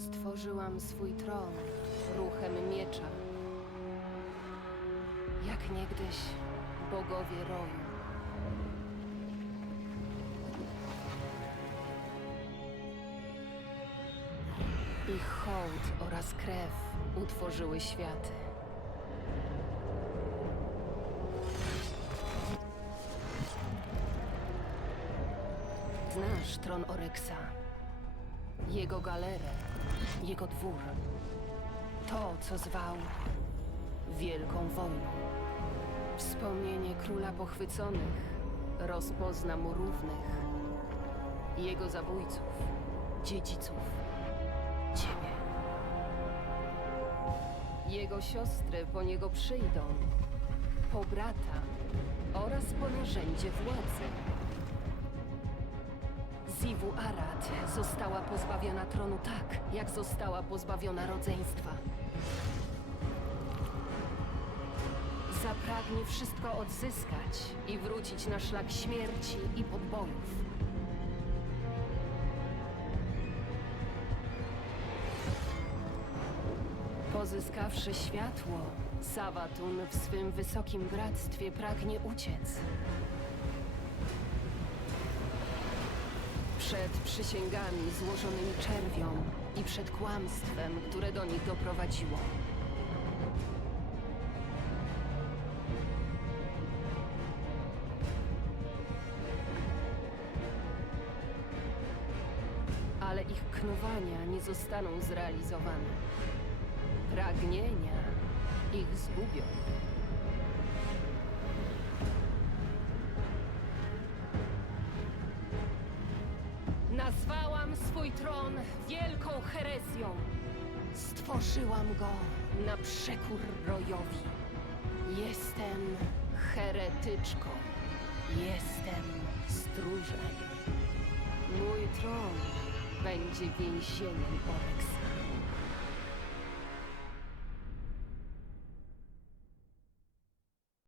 Stworzyłam swój tron ruchem miecza. Jak niegdyś bogowie roju. Ich hołd oraz krew utworzyły światy. Znasz tron Oreksa, jego galerę, jego dwór. To, co zwał Wielką Wojną. Wspomnienie króla pochwyconych rozpozna mu równych, jego zabójców, dziedziców, ciebie. Jego siostry po niego przyjdą, po brata oraz po narzędzie władzy. Zivu Arad została pozbawiona tronu tak, jak została pozbawiona rodzeństwa. Zapragnie wszystko odzyskać i wrócić na szlak śmierci i podbojów. Pozyskawszy światło, Sawatun w swym wysokim bractwie pragnie uciec. Przed przysięgami złożonymi czerwiom i przed kłamstwem, które do nich doprowadziło. Ale ich knuwania nie zostaną zrealizowane. Pragnienia ich zgubią. Nazwałam swój tron wielką herezją. Stworzyłam go na przekór rojowi. Jestem heretyczką. Jestem stróżem. Mój tron będzie więzieniem Oreksa.